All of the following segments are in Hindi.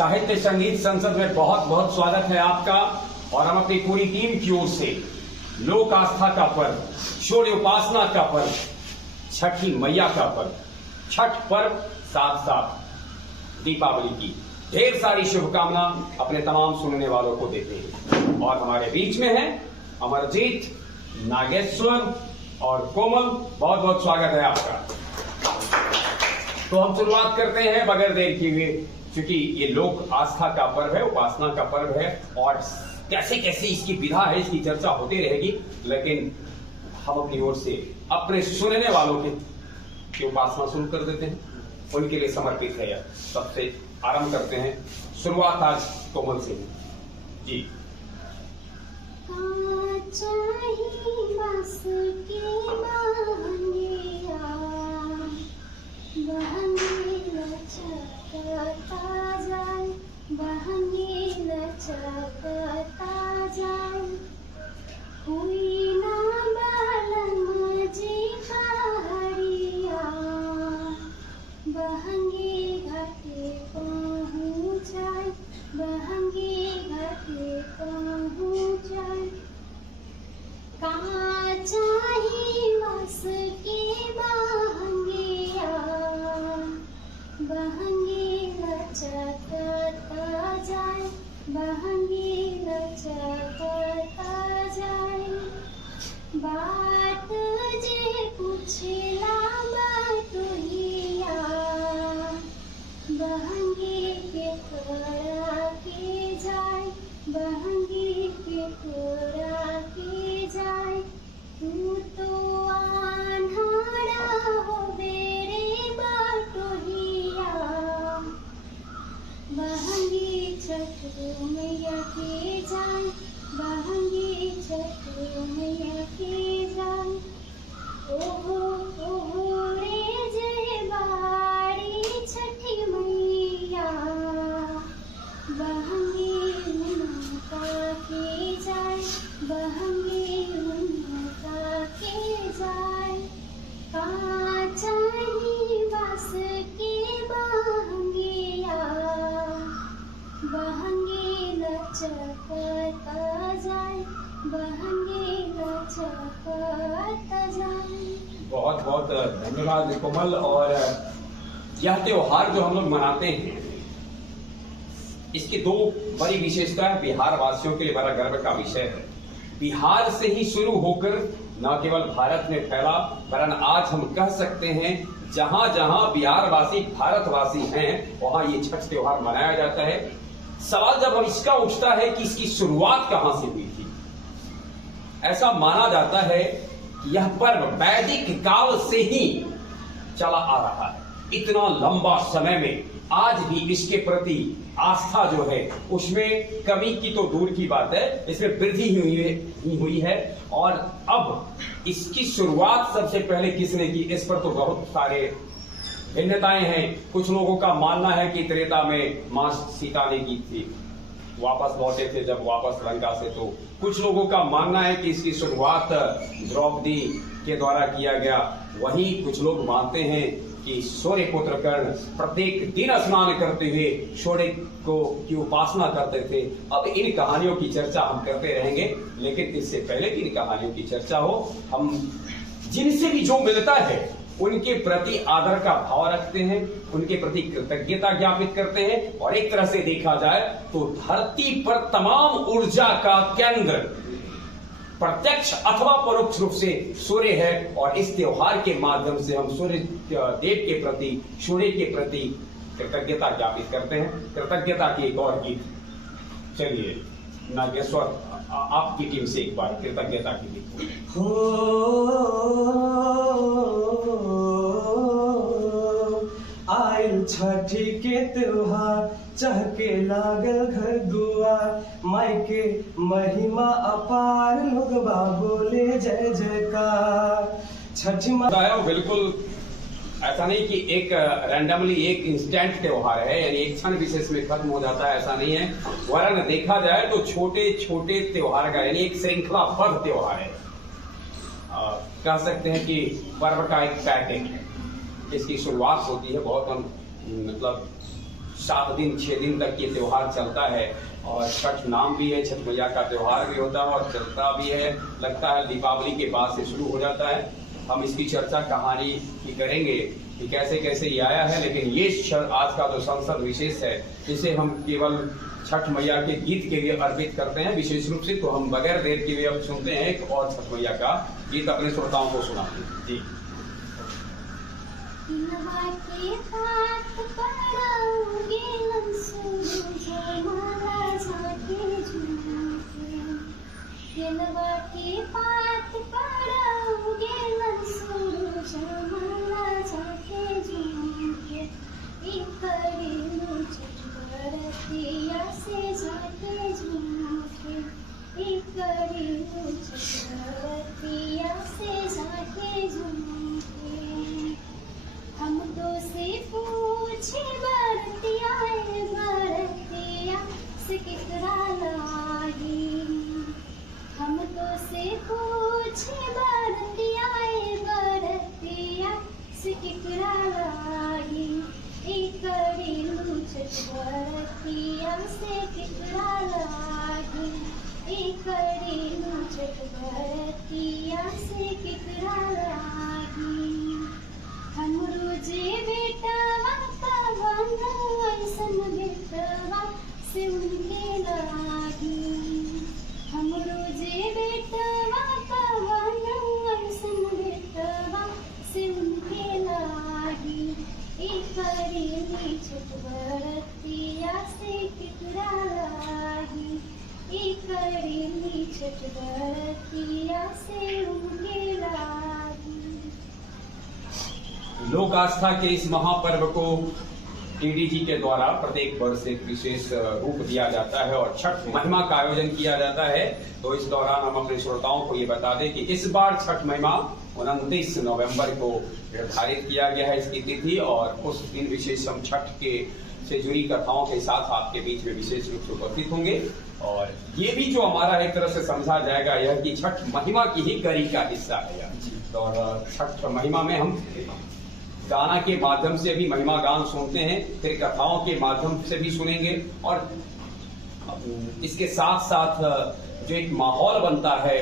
साहित्य संगीत संसद में बहुत बहुत स्वागत है आपका। और हम अपनी पूरी टीम की ओर से लोक आस्था का पर्व, सूर्य उपासना का पर्व, छठी मैया का पर्व, छठ पर्व साथ साथ दीपावली की ढेर सारी शुभकामना अपने तमाम सुनने वालों को देते हैं। और हमारे बीच में है अमरजीत, नागेश्वर और कोमल। बहुत बहुत स्वागत है आपका। तो हम शुरुआत करते हैं बगैर देर किए, क्योंकि ये लोक आस्था का पर्व है, उपासना का पर्व है और कैसे कैसे इसकी विधा है, इसकी चर्चा होती रहेगी। लेकिन हम अपनी ओर से अपने सुनने वालों की उपासना शुरू कर देते हैं, उनके लिए समर्पित है यह। सबसे आरंभ करते हैं, शुरुआत आज कोमल से जी। बहुत बहुत धन्यवाद कोमल। और यह त्योहार जो हम लोग मनाते हैं, इसकी दो बड़ी विशेषता है। बिहार वासियों के लिए बड़ा गर्व का विषय है। बिहार से ही शुरू होकर न केवल भारत में फैला, वरन आज हम कह सकते हैं जहां जहां बिहारवासी भारतवासी हैं वहां ये छठ त्योहार मनाया जाता है। सवाल जब इसका उठता है कि इसकी शुरुआत कहां से हुई थी, ऐसा माना जाता है कि यह पर्व वैदिक काल से ही चला आ रहा है। इतना लंबा समय में आज भी इसके प्रति आस्था जो है उसमें कमी की तो दूर की बात है, इसमें वृद्धि हुई है। और अब इसकी शुरुआत सबसे पहले किसने की, इस पर तो बहुत सारे भिन्नताएं हैं। कुछ लोगों का मानना है कि त्रेता में मां सीता ने की थी, वापस लौटे थे जब वापस लंका से। तो कुछ लोगों का मानना है कि इसकी शुरुआत द्रौपदी के द्वारा किया गया। वहीं कुछ लोग मानते हैं कि सूर्य पुत्र कर्ण प्रत्येक दिन स्नान करते हुए सूर्य की उपासना करते थे। अब इन कहानियों की चर्चा हम करते रहेंगे, लेकिन इससे पहले कि इन कहानियों की चर्चा हो, हम जिनसे भी जो मिलता है उनके प्रति आदर का भाव रखते हैं, उनके प्रति कृतज्ञता ज्ञापित करते हैं। और एक तरह से देखा जाए तो धरती पर तमाम ऊर्जा का केंद्र प्रत्यक्ष अथवा परोक्ष रूप से सूर्य है। और इस त्योहार के माध्यम से हम सूर्य देव के प्रति, सूर्य के प्रति कृतज्ञता ज्ञापित करते हैं। कृतज्ञता की एक और गीत, चलिए नागेश्वर आपकी टीम से एक बार कृतज्ञता की गीत। आयल छठी के त्योहार, चहके लागल घर दुआर, माई के महिमा अपार, लोग बोले जय जयकार। छठी माँ बिल्कुल ऐसा नहीं कि एक रैंडमली एक इंस्टेंट त्योहार है, यानी एक क्षण विशेष में खत्म हो जाता है, ऐसा नहीं है। वरन देखा जाए तो छोटे छोटे त्योहार का, यानी एक श्रृंखलाबद्ध त्योहार है। कह सकते हैं कि पर्व का एक पैकेज है। इसकी शुरुआत होती है बहुत मतलब 7 दिन 6 दिन तक ये त्योहार चलता है और छठ नाम भी है, छठ मैया का त्योहार भी होता है और चलता भी है। लगता है दीपावली के बाद से शुरू हो जाता है। हम इसकी चर्चा कहानी की करेंगे कि कैसे कैसे ये आया है, लेकिन ये आज का जो संसद विशेष है इसे हम केवल छठ मैया के गीत के लिए अर्पित करते हैं विशेष रूप से। तो हम बगैर देर के लिए अब सुनते हैं एक और छठ मैया का गीत अपने श्रोताओं को सुनाते हैं। जी। हम तो से पूछे बरतिया से किकरा लागी। हम तो से पूछे बरतिया से किकरा लागी। करेलू छठ बरतिया से किकरा लागी। करेलू छठ बरतिया से किकरा लागी। हमरो जे बेटवा कवन ऐसन बेटवा से उनके लागी। हमरो जे बेटवा कवन ऐसन बेटवा से उनके लागी। करेली छठ बरतिया से किकरा लागी। करेली छठ बरतिया से उनके लागी। लोक आस्था के इस महापर्व को टीडीजी के द्वारा प्रत्येक वर्ष एक विशेष रूप दिया जाता है और छठ महिमा का आयोजन किया जाता है। तो इस दौरान हम अपने श्रोताओं को ये बता दें कि इस बार छठ महिमा 29 नवंबर को निर्धारित किया गया है इसकी तिथि, और उस दिन विशेष हम छठ के से जुड़ी कथाओं के साथ आपके बीच में विशेष रूप से उपस्थित होंगे। और ये भी जो हमारा एक तरह से समझा जाएगा यह कि छठ महिमा की ही कड़ी का हिस्सा है। और छठ महिमा में हम गाना के माध्यम से भी महिमा गान सुनते हैं, फिर कथाओं के माध्यम से भी सुनेंगे, और इसके साथ साथ जो एक माहौल बनता है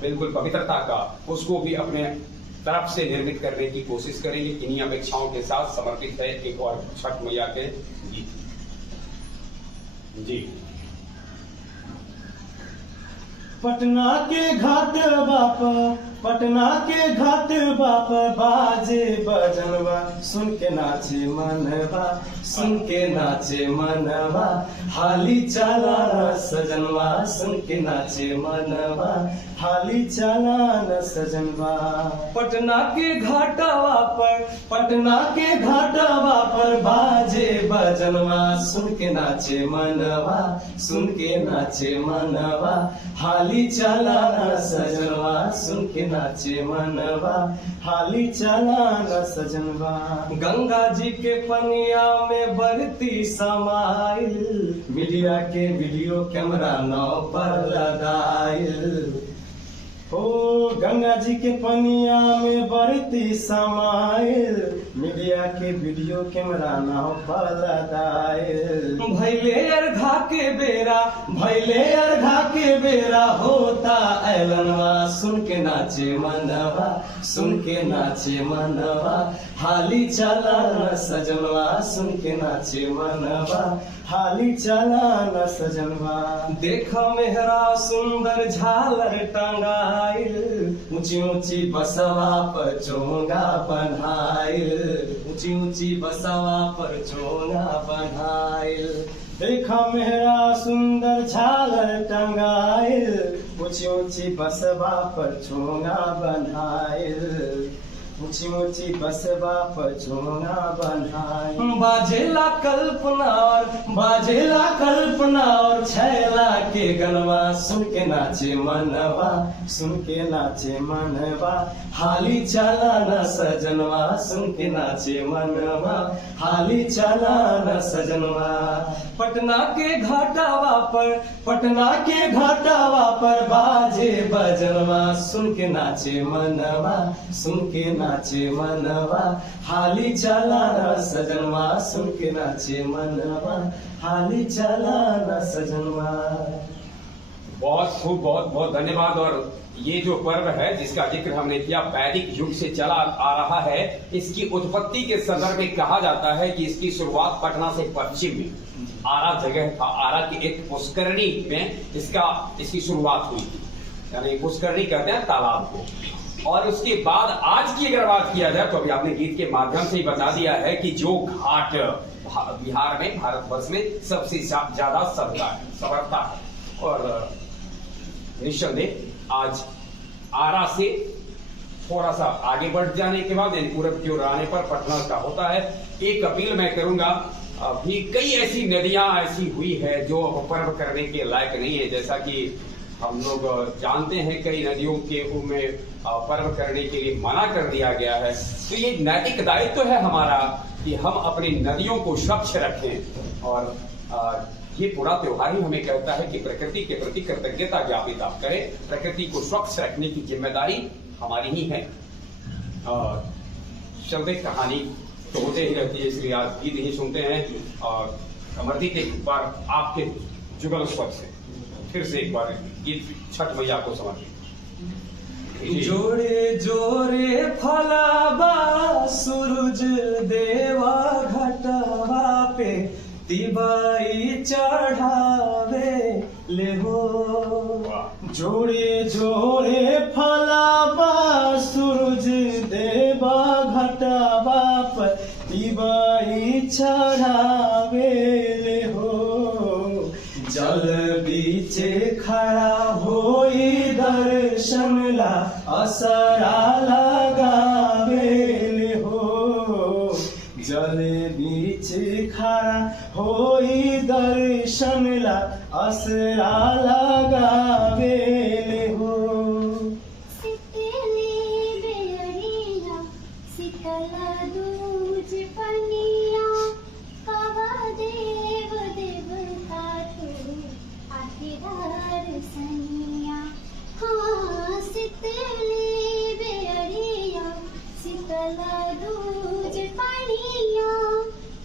बिल्कुल पवित्रता का, उसको भी अपने तरफ से निर्मित करने की कोशिश करेंगे। इन्हीं अपेक्षाओं के साथ समर्पित है एक और छठ मैया के गीत। जी। पटना के घाट बाप, पटना के घाट बाप, बाजे बजनवा सुन के नाचे मनवा, सुन के नाचे मनवा। हाली चला न सजनवा सुन के नाचे मनवा, हाली चला न सजनवा। पटना के घाटवा पर, पटना के घाटवा पर, बाजे बजनवा सुन के नाचे मनवा, सुन के नाचे मनवा। हाली चला न सजनवा सुन के नाचे मनवा, हाली चला न सजनवा। गंगा जी के पनिया में बरती समाइल, मीडिया के वीडियो कैमरा नाव पर लगाइल। ओ गंगा जी के पनिया में बरती समाइल, मीडिया के वीडियो कैमरा नाव पर लगाइल। भैले अर्घा के बेरा, भैले अर्घा के बेरा, होता ऐलनवा सुन के नाचे मनवा, सुन के नाचे मनवा। हाली चला न सजनवा सुन के नाचे मनवा, हाली चला न सजनवा। देखा मेहरा सुंदर झालर टंगाइल, ऊंची ऊंची बसवा पर चोंगा बन्हाइल, ऊंची ऊंची बसवा पर चोंगा बन्हाइल। देखा मेहरा सुंदर झालर टंगाइल, ऊंची ऊंची बसवा पर चोंगा बन्हाइल, ऊंची ऊंची बसवा पर चोंगा बन्हाइल। बाजेला कल्पना और, बाजेला कल्पना और, छैला के गनवा सुन के नाचे मनवा, सुन के नाचे मनवा। हाली चला न सजनवा सुन के नाचे मनवा, हाली चला न सजनवा। पटना के घाटावा पर, पटना के घाटावा पर, बाजे बजनवा सुन के नाचे मनवा, सुन के नाचे नाचे मनवा, हाली चला ना सजनवा, सुन के नाचे मनवा, हाली चला ना सजनवा। बहुत खूब, बहुत बहुत धन्यवाद। और ये जो पर्व है जिसका जिक्र हमने किया वैदिक युग से चला आ रहा है, इसकी उत्पत्ति के संदर्भ में कहा जाता है कि इसकी शुरुआत पटना से पश्चिम में आरा जगह था, आरा की एक पुष्करणी में इसकी शुरुआत हुई थी, यानी पुष्करणी कहते हैं तालाब को। और उसके बाद आज की अगर बात किया जाए तो अभी आपने गीत के माध्यम से ही बता दिया है कि जो घाट बिहार में, भारतवर्ष में सबसे ज्यादा संवरता है। और निस्संदेह आज आरा से थोड़ा सा आगे बढ़ जाने के बाद पूरब की ओर आने पर पटना का होता है। एक अपील मैं करूंगा, अभी कई ऐसी नदियां ऐसी हुई है जो पर्व करने के लायक नहीं है, जैसा कि हम लोग जानते हैं कई नदियों के में पर्व करने के लिए मना कर दिया गया है। तो ये नैतिक दायित्व है हमारा कि हम अपनी नदियों को स्वच्छ रखें। और ये पूरा त्योहार ही हमें कहता है कि प्रकृति के प्रति कृतज्ञता ज्ञापित आप करें, प्रकृति को स्वच्छ रखने की जिम्मेदारी हमारी ही है। चलते कहानी तो होते ही रहती है, इसलिए आज गीत ही सुनते हैं। और अमरदीप एक बार आपके जुगल स्वर से फिर से एक बार गीत छठ मैया को समर्पित। जोड़े जोड़े फलाबा सूरज देवा घटवा पे, तिबाई चढ़ावे ले हो। जोड़े जोड़े फलाबा सूरज देवा घटवा पर, तिबाई चढ़ावे ले हो। जल बीचे खड़ा होई दर्शन ला, असरा लगावे ले हो। जल बीच खड़ा होई दर्शन ला, असरा लगावे ले हो। सितली बेअरिया शीतल दूज पनिया, कवा देव देवता तू आखिरार सनिया। हाँ सितली बेअरिया शीतल दूज पनिया,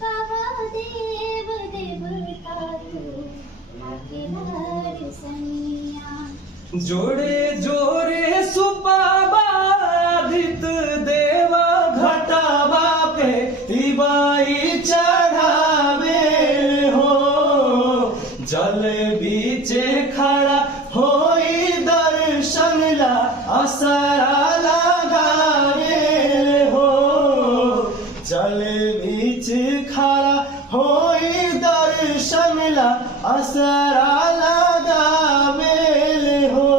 कवा देव देवता तू आखिरार सनिया। जोड़े जोड़े सुपाबाधित देवा घटावा पे, तिबाई चढ़ावे हो। जल बीचे खड़ा होई दर्शन ला, असरा लगावे हो। जल बीच खड़ा होई दर्शन ला, असरा लगावे हो।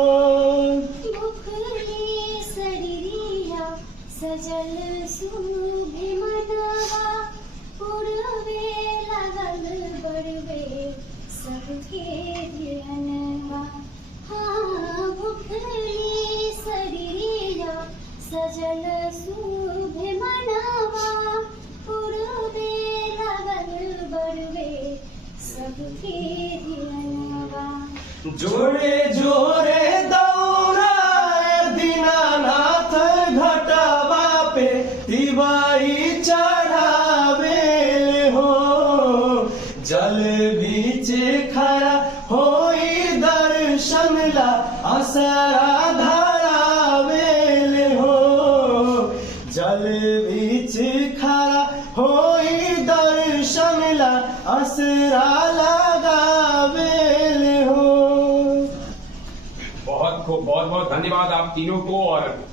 भुखली शरीरिया सजल सुभे मनवा, पूर्वे लगल बड़वे सबके ध्यानवा। हाँ भुखली शरीरिया सजल सुभे मनवा, पूर्वे लगल बड़वे सबके ध्यानवा। जोड़े जोड़े दौड़ा दीनानाथ घटावा पे, तिबाई चढ़ावे हो। जल बीच खड़ा होई दर्शन ला, असरा धरावे हो। जल बीच खड़ा होई दर्शन ला, असरा लगावे हो। बहुत बहुत धन्यवाद आप तीनों को। और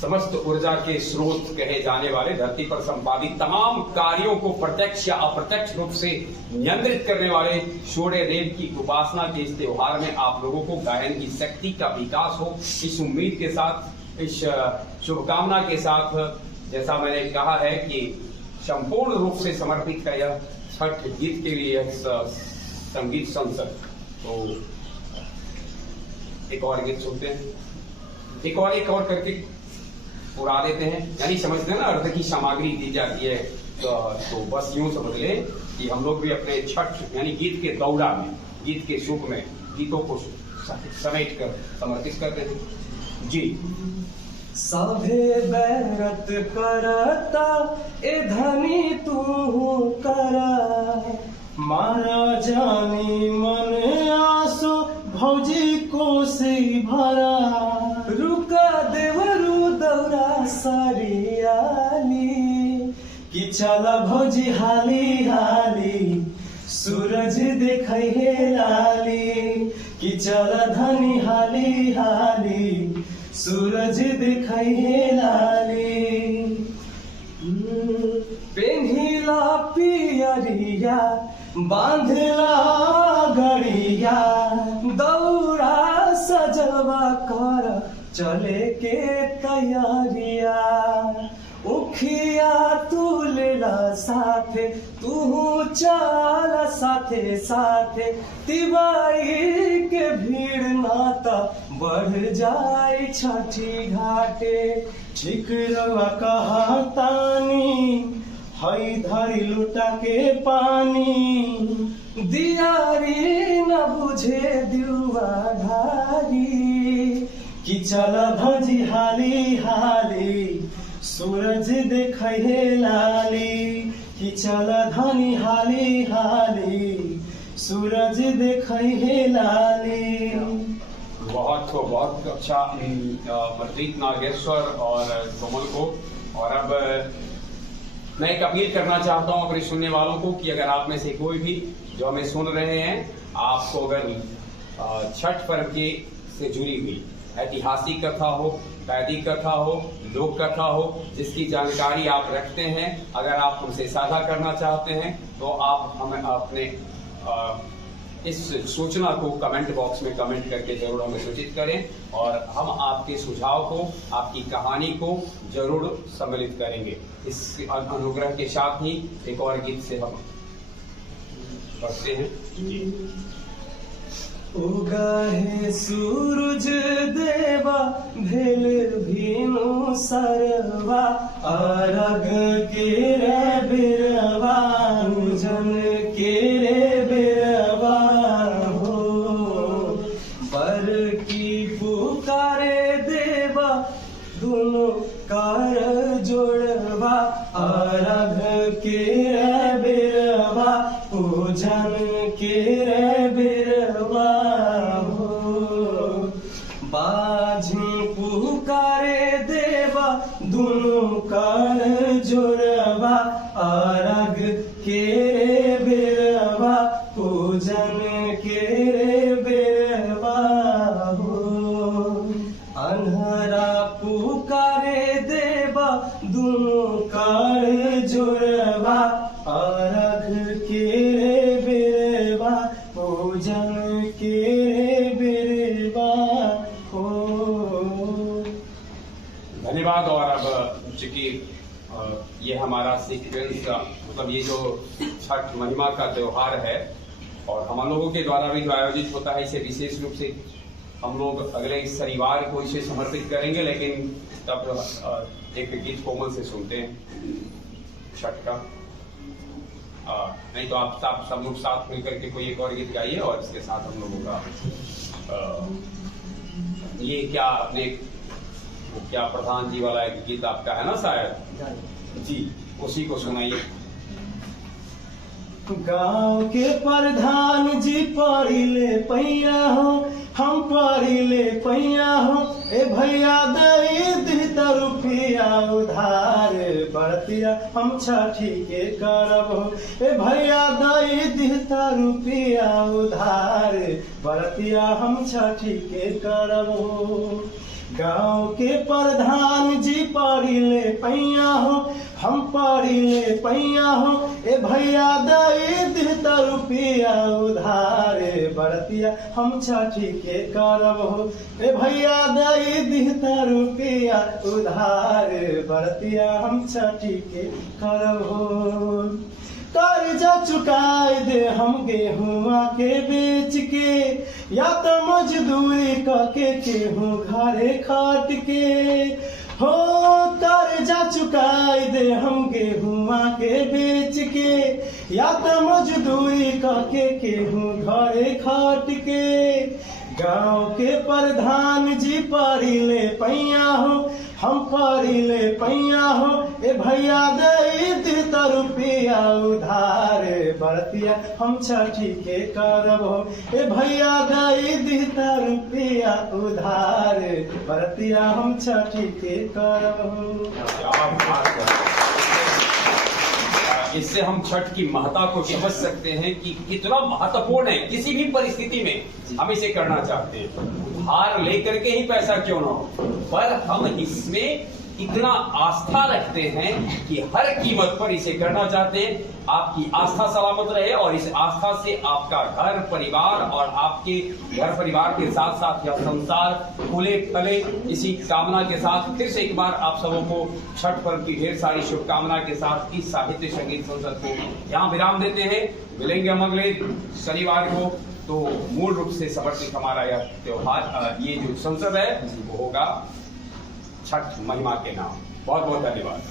समस्त ऊर्जा के स्रोत कहे जाने वाले धरती पर संपादित तमाम कार्यों को प्रत्यक्ष या अप्रत्यक्ष रूप से नियंत्रित करने वाले सूर्य देव की उपासना के इस त्योहार में आप लोगों को गायन की शक्ति का विकास हो, इस उम्मीद के साथ, इस शुभकामना के साथ, जैसा मैंने कहा है कि संपूर्ण रूप से समर्पित है यह छठ गीत के लिए संगीत संसद। तो एक और गीत सुनते हैं, एक और करके उड़ा देते हैं, यानी समझते हैं ना, अर्थ की सामग्री दी जाती है। तो बस यूं समझ लें कि हम लोग भी अपने छठ यानी गीत के दौरा में, गीत के शुभ में गीतों को समेट कर समर्पित करते हैं। जी सभे बैरत करता ए धनी तू करा मारा जानी मन आसो भौजी को से भरा रुका देवरु दौरा सरियाली कि चल भौजी हाली हाली सूरज देखै हे लाली कि चल धनी हाली हाली सूरज देखै हे लाली पेन्हिला पियरिया बांधला गड़िया दौड़ा सजवा कर चले के तैयारिया उखिया तू लेला साथे तू चल साथे साथे तिवाई के भीड़ नाता बढ़ जाए छठी घाटे ठीक रवा कहतानी हई धरी लुटा के पानी दियारी न बुझे दिलवा ढारी कि चल भजी हाली हाली सूरज देखै हे लाली कि चल धनी हाली हाली सूरज देखै हे लाली। बहुत अच्छा मनप्रीत नागेश्वर और कोमल को। और अब मैं एक अपील करना चाहता हूं अपने सुनने वालों को कि अगर आप में से कोई भी जो हमें सुन रहे हैं आपको अगर छठ पर्व के से जुड़ी हुई ऐतिहासिक कथा हो, वैदिक कथा हो, लोक कथा हो, जिसकी जानकारी आप रखते हैं, अगर आप उनसे साझा करना चाहते हैं तो आप हमें अपने इस सूचना को कमेंट बॉक्स में कमेंट करके जरूर हमें सूचित करें और हम आपके सुझाव को, आपकी कहानी को जरूर सम्मिलित करेंगे। इस अनुग्रह के साथ ही एक और गीत से हम पढ़ते हैं। उगा है सूरज देवा भेल भीनु सरवा अरग के रे बिरवा जन के रे बिरवा हो बर की पुकारे देवा दोनों कार जोड़वा अरग के रे बिरवा पूजन के रे बिरवा बाजी पुकारे देवा दोनों कार जोड़वा अरग के रे बिरवा पूजन के रे बिरवा हो अन्हरा पुकारे देवा दोनों कार जोड़वा अरग के रे बिरवा पूजन के रे बिरवा हो। धन्यवाद। और अब चूंकि ये हमारा सीक्वेंस मतलब ये जो छठ महिमा का त्योहार है और हम लोगों के द्वारा भी जो आयोजित होता है, इसे विशेष रूप से हम लोग अगले शनिवार को इसे समर्पित करेंगे, लेकिन तब एक गीत कोमल से सुनते हैं छठ का। नहीं तो आप सब लोग साथ मिलकर के कोई एक और गीत गाइए और इसके साथ हम लोगों का ये क्या प्रधान जी वाला एक गीत आपका है ना शायद जी, उसी को सुनाइए। गांव के प्रधान जी पढ़िले पैया हो हम पढ़िले पैया हो ए भैया दई दीता रुपया उधार बरतिया हम छठी के करब हो ए भैया दई दीता रुपया उधार बरतिया हम छठी के करब हो। गांव के प्रधान जी पढ़िले पैया हो हम पढ़िले पैया हो ए भैया दई दीता रुपया उधार बरतिया हम छठी के करब हो ए भैया दई दीता रुपया उधार बरतिया हम छठी के करब हो। कर्जा चुकाए दे हम गेहुआ के बेच के या तो मजदूरी करके केहूँ घरे खाट के हो कर्जा चुकाए दे हम गेहुआ के बेच के या तो मजदूरी करके केहूँ घरे खाट के। गांव के प्रधान जी पढ़िले पैया हो हम परिले पैया हो ए भैया दे देता रुपया उधार बरतिया हम छठी के करब हो ए भैया दे देता रुपया उधार बरतिया हम छठी के करब हो। क्या बात है। इससे हम छठ की महत्ता को समझ सकते हैं कि कितना महत्वपूर्ण है। किसी भी परिस्थिति में हम इसे करना चाहते हैं, उधार लेकर के ही पैसा क्यों ना हो, पर हम इसमें इतना आस्था रखते हैं कि हर कीमत पर इसे करना चाहते हैं। आपकी आस्था सलामत रहे और इस आस्था से आपका घर परिवार और आपके घर परिवार के साथ साथ यह संसार फूले फले, इसी कामना के साथ फिर से एक बार आप सबों को छठ पर्व की ढेर सारी शुभकामना के साथ इस साहित्य संगीत संसद को यहाँ विराम देते हैं। मिलेंगे हम अगले शनिवार को। तो मूल रूप से समर्पित हमारा यह त्योहार, ये जो संसद है वो होगा छठ महिमा के नाम। बहुत बहुत धन्यवाद।